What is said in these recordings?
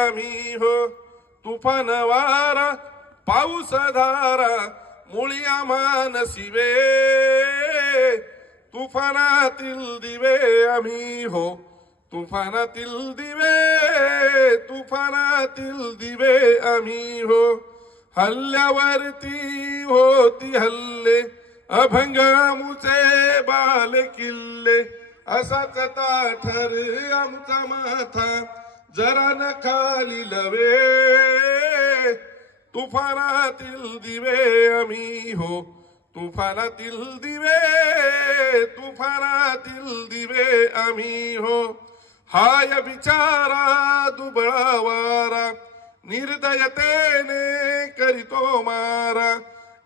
आम्ही हो तुफान वारा पाऊस धारा मुळी आम्हा नशिबे तुफानातील दिवे आम्ही हो तुफानातील दिवे तुफानातील दिवे आम्ही हो हल्ल्यावरती होती हल्ले अभंगामुचे बाल किल्ले असाच ताठर आमचा माथा जरा न खाली लवे तुफानातील दिवे आम्ही हो तुफानातील दिवे तुफानातील दिवे आम्ही हो हाय बिचारा दुबळा वारा निर्दयतेने करीतो मारा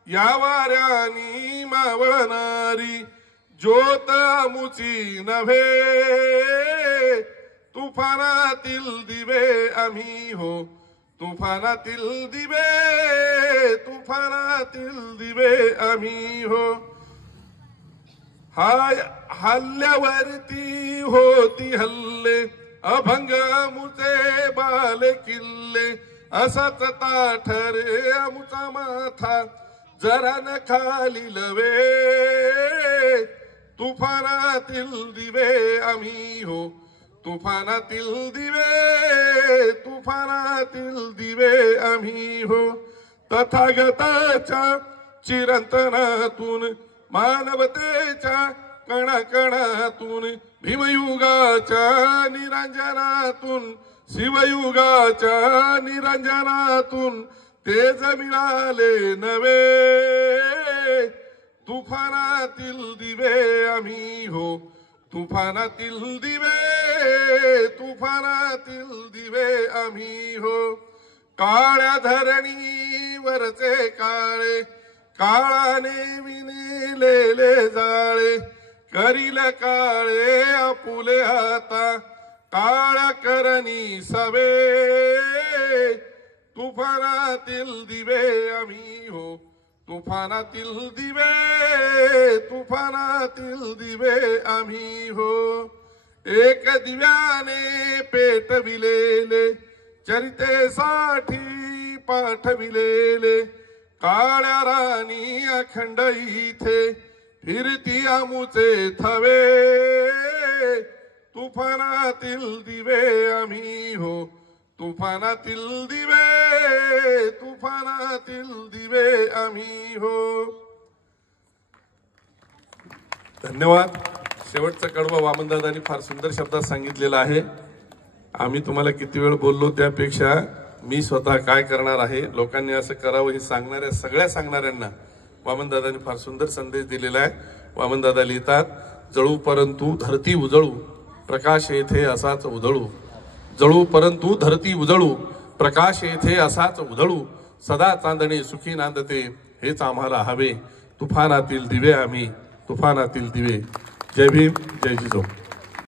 या वाऱ्यानी मावळणारी ज्योत आमुची नव्हे तुफानातील दिवे आम्ही हो तुफानातील दिवे तुफानातील दिवे आम्ही हो हाय हल्ल्यावरती होती हल्ले अभंगामुचे बाल किल्ले असाच ताठर आमुचा माथा जरा न खाली लवे तुफानातील दिवे आम्ही हो तुफानातील दिवे तुफानातील दिवे आम्ही हो तथागताच्या चिरंतनातून मानवतेच्या कणाकणातून भीमयुगाच्या निरंजनातून शिवयुगाच्या निरंजनातून तेज मिळाले नवे तुफानातील दिवे आम्ही हो तुफानातील दिवे तुफानातील दिवे आम्ही हो काळ्या धरणीवरचे काळे काळाने विणलेले जाळे करील काळे आपुले हाता काळ्या करणी सवे तुफानातील दिवे आम्ही हो तुफानातील दिवे तुफानातील दिवे आम्ही हो एक दिव्याने पेटविलेले चरितेसाठी पाठविलेले काळ्या राणी अखंड इथे फिरती आमुचे थवे तुफानातील दिवे आम्ही हो तुफानातील दिवे तुफानातील दिवे आम्ही हो. धन्यवाद. शेवटचा कडवं वामनदादांनी फार सुंदर शब्दात सांगितलेला आहे. आम्ही तुम्हाला किती वेळ बोललो त्यापेक्षा मी स्वतः काय करणार आहे लोकांनी असं करावं हे सांगणाऱ्या सगळ्या सांगणाऱ्यांना वामनदादांनी फार सुंदर संदेश दिलेला आहे. वामनदादा लिहितात जळू परंतु धरती उजळू प्रकाश येथे असाच उधळू जळू परंतु धरती उजळू प्रकाश येथे असाच उधळू सदा चांदणे सुखी नांदते हेच आम्हाला हवे तुफानातील दिवे आम्ही तुफानातील दिवे. जय भीम जय जिजाऊ.